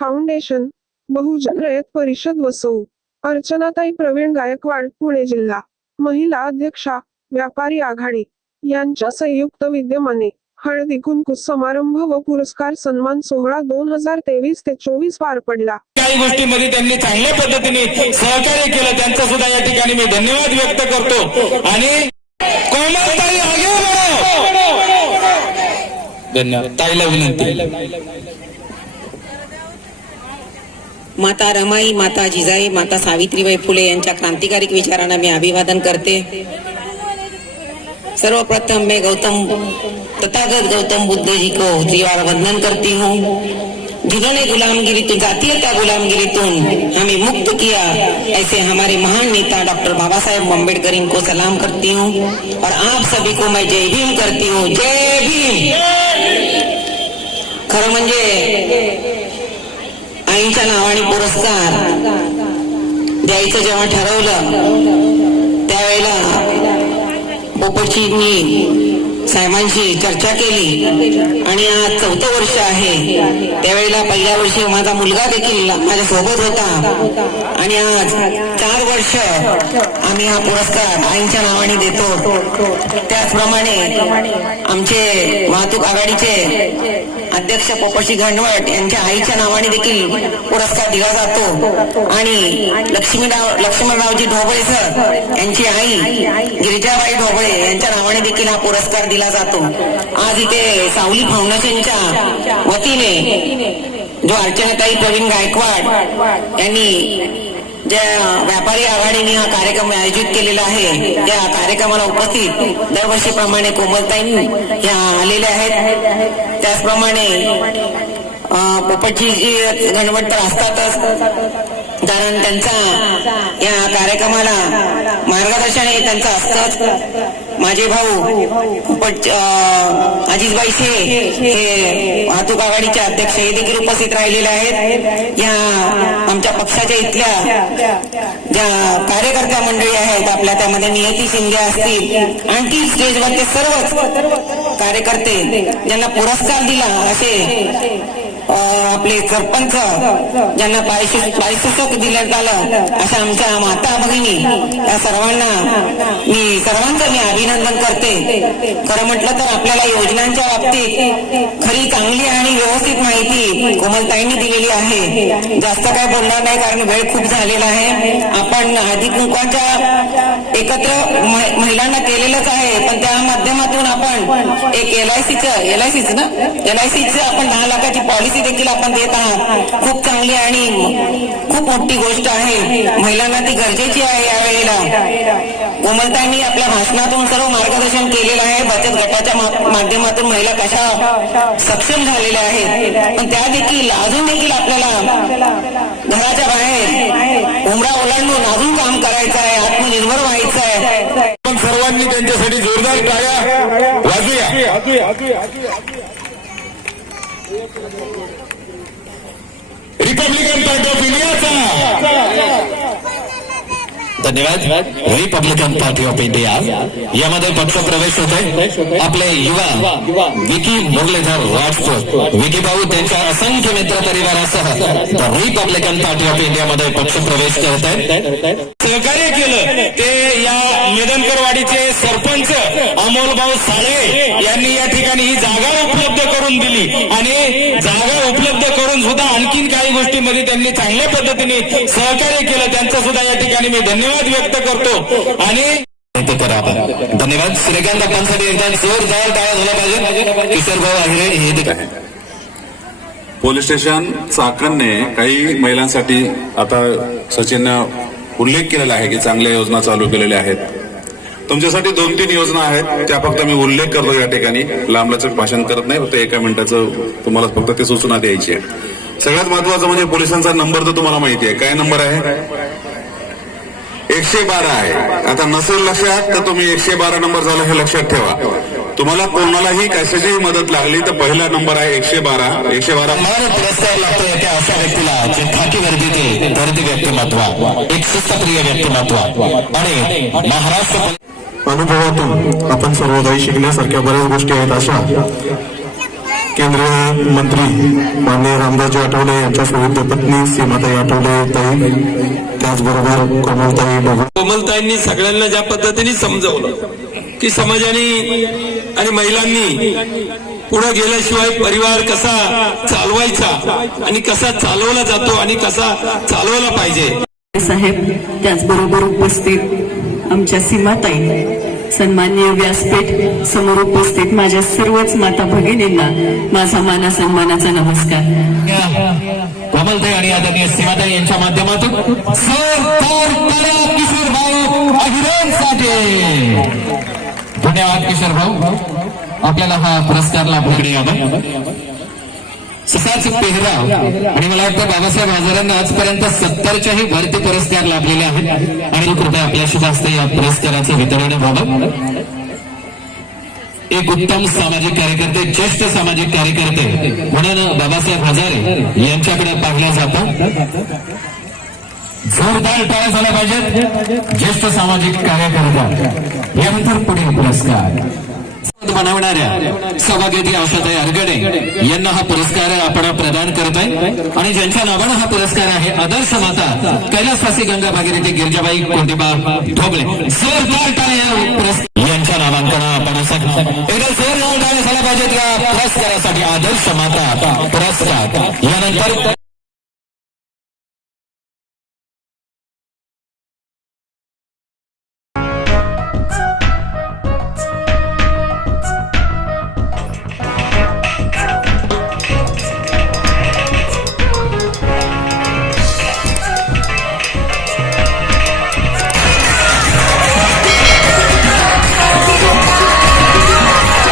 Foundation बहुजन रयत परिषद वसो अर्चनाताई प्रवीण गायकवाड पुणे जिल्हा महिला अध्यक्षा व्यापारी आघाडी यांच्या संयुक्त विद्यमाने हळदी कुंकू समारंभ व पुरस्कार सन्मान सोहळा दोन हजार तेवीस ते चोवीस पार पडला. काही गोष्टीमध्ये त्यांनी चांगल्या पद्धतीने सहकार्य केलं. त्यांचा सुद्धा या ठिकाणी मी धन्यवाद व्यक्त करतो. आणि कोमलताई धन्यवाद. ताईला विनंती. माता रमाई, माता जिजाई, माता सावित्रीबाई फुले यांच्या क्रांतिकारी विचारांना मी अभिवादन करते. सर्वप्रथम मैं गौतम तथागत गौतम बुद्ध जी को त्रिवार वंदन करती हूँ. जिन्होंने गुलामगिरी जातीयता गुलामगिरीतून हमें मुक्त किया, ऐसे हमारे महान नेता डॉक्टर बाबा साहेब अंबेडकर इनको सलाम करती हूँ. और आप सभी को मैं जय भीम करती हूँ. जय भीम! खरं म्हणजे आईच्या नावाने पुरस्कार द्यायचं जेव्हा ठरवलं त्यावेळेला पोपटजींनी साहेबांशी चर्चा केली. आणि आज चौथं वर्ष आहे. त्यावेळेला पहिल्या वर्षी माझा मुलगा देखील माझ्या सोबत होता. आणि आज चार वर्ष आम्ही हा पुरस्कार आईंच्या नावाने देतो. त्याचप्रमाणे आमचे वाहतूक आघाडीचे अध्यक्ष पोपशी घंडवट यांच्या आईच्या नावाने देखील पुरस्कार दिला जातो. आणि लक्ष्मीराव लक्ष्मणरावजी ढोबळे सर यांची आई गिरिजाबाई ढोबळे यांच्या नावाने देखील हा पुरस्कार दिला जातो. आज इथे सावली फाउंडेशनच्या वतीने जो अर्चनाताई प्रवीण गायकवाड यांनी ज्या व्यापारी आघाडीने हा कार्यक्रम आयोजित केलेला आहे त्या कार्यक्रमाला उपस्थित दरवर्षीप्रमाणे कोमलताई ह्या आलेल्या आहेत. त्याचप्रमाणे पोपटची जी घनवट तर असतातच कारण त्यांचा या कार्यक्रमाला मार्गदर्शन हे त्यांचं असतंच. माझे भाऊ पोपट अं, शे हे वाहतूक आघाडीचे अध्यक्ष हे देखील उपस्थित राहिलेले आहेत. या आमच्या पक्षाच्या इथल्या ज्या कार्यकर्त्या मंडळी आहेत आपल्या त्यामध्ये नियती शिंदे असतील. आणखी स्टेजवर ते सर्वच कार्यकर्ते ज्यांना पुरस्कार दिला असे आपले सरपंच ज्यांना पारितोषिक दिलं आलं अशा आमच्या माता भगिनी या सर्वांना मी सर्वांचं मी अभिनंदन करते. खरं म्हटलं तर आपल्याला योजनांच्या बाबतीत खरी चांगली आणि व्यवस्थित माहिती कोमलताईंनी दिलेली आहे. जास्त काय बोलणार नाही कारण वेळ खूप झालेला आहे. आपण अधिक लोकांच्या एकत्र महिलांना केलेलंच आहे पण त्या माध्यमातून आपण एक एल आय सीचं एल आय सीच ना एल आय सीचं आपण दहा लाखाची पॉलिसी देखील आपण देत आहात. खूप चांगली आणि खूप मोठी गोष्ट आहे. महिलांना ती गरजेची आहे यावेळेला. कोमलताईंनी आपल्या भाषणातून सर्व मार्गदर्शन केलेलं आहे. बचत गटाच्या माध्यमातून महिला कशा सक्षम झालेल्या आहेत. पण त्या देखील अजून देखील आपल्याला घराच्या बाहेर उमरा ओलांडून अजून काम करायचं आहे आत्मनिर्भर व्हायचं आहे. पण सर्वांनी त्यांच्यासाठी जोरदार टाळ्या वाजूया रिपब्लिकन पार्टी ऑफ इंडियाचा धन्यवाद. रिपब्लिकन पार्टी ऑफ इंडिया यामध्ये पक्ष प्रवेश होतोय. आपले युवा विकी मुरलीधर राजपूत. विकी भाऊ त्यांच्या असंख्य मित्र परिवारासह रिपब्लिकन पार्टी ऑफ इंडिया मध्ये पक्ष प्रवेश करत आहेत सहकार्य केलं ते या मेदनकरवाडीचे सरपंच अमोल भाऊ साळवे यांनी या ठिकाणी ही जागा उपलब्ध करून दिली. आणि जागा उपलब्ध करून सुद्धा आणखीन काही गोष्टीमध्ये त्यांनी चांगल्या पद्धतीने सहकार्य केलं. त्यांचं सुद्धा या ठिकाणी मी धन्यवाद व्यक्त करतो. आणि धन्यवाद. श्रीकांत अप्पांसाठी एकदा जोरदार टाळ्या झाल्या पाहिजे किशोर भाऊ आहे हे देखील. पोलीस स्टेशन चाकणने काही महिलांसाठी आता सचिनने उल्लेख केलेला आहे की चांगल्या योजना चालू केलेल्या आहेत. तुमच्यासाठी दोन तीन योजना आहेत. त्या फक्त मी उल्लेख करतो या ठिकाणी. लांबलचक भाषण करत नाही. फक्त एका मिनिटाचं तुम्हाला फक्त ती सूचना द्यायची आहे. सगळ्यात महत्वाचं म्हणजे पोलिसांचा नंबर तर तुम्हाला माहिती आहे. काय नंबर आहे? एकशे बारा आहे. आता नसेल लक्षात तर तुम्ही एकशे बारा नंबर झाला हे लक्षात ठेवा. तुम्हाला कोणालाही कशाचीही मदत लागली तर पहिला नंबर आहे एकशे बारा. एकशे बारा मान पुरस्कार लागतोय त्या अशा व्यक्तीला जे खाकी वर्दीतील दर्दी व्यक्तिमत्व एक शिस्तप्रिय व्यक्तिमत्व. आणि महाराष्ट्र अनुभवातून आपण सर्व काही शिकण्यासारख्या बऱ्याच गोष्टी आहेत अशा. केंद्रीय मंत्री माननीय रामदासजी आठवले यांच्या सुविद्य पत्नी सीमाताई आठवले ताई त्याचबरोबर कोमलताई कोमलताईंनी सगळ्यांना ज्या पद्धतीने समजवलं की समाजाने आणि महिलांनी पुढे गेल्याशिवाय परिवार कसा चालवायचा आणि कसा चालवला जातो आणि कसा चालवला पाहिजे. साहेब त्याचबरोबर उपस्थित आमच्या सीमाताई सन्माननीय व्यासपीठ समोर उपस्थित माझ्या सर्वच माता भगिनींना माझा माना सन्मानाचा नमस्कार. कोमलताई आणि आदरणीय सीमाताई यांच्या माध्यमातून किशोर भाऊ अहिरांसाठी धन्यवाद किशोर भाऊ. आपल्याला हा पुरस्कार लाभून ससाच पेहराव. आणि मला वाटतं बाबासाहेब आजारांना आजपर्यंत सत्तरच्याही भरती पुरस्कार लाभलेले आहेत. आणि कृपया आपल्याशी जास्त या पुरस्काराचं वितरण व्हावं. एक उत्तम सामाजिक कार्यकर्ते ज्येष्ठ सामाजिक कार्यकर्ते म्हणून बाबासाहेब हजारे यांच्याकडे पाहिलं जातं. जोरदार टाळ्या झाल्या पाहिजेत. ज्येष्ठ सामाजिक कार्यकर्ता यानंतर पुढील पुरस्कार. बनवणाऱ्या सभागती आशाताई अरगडे. यांना हा पुरस्कार आपण प्रदान करत आहे आणि ज्यांच्या नावानं हा पुरस्कार आहे आदर्श माता कैलासवासी गंगा भागीरथी गिरजाबाई कोंडीबा ढोबळे. जोरदार टाळ्या पुरस्कार यांच्या नामांकन आपण असं- एकदा जोरदार टाळ्या झाल्या पाहिजेत या पुरस्कारासाठी आदर्श माता पुरस्कार. यानंतर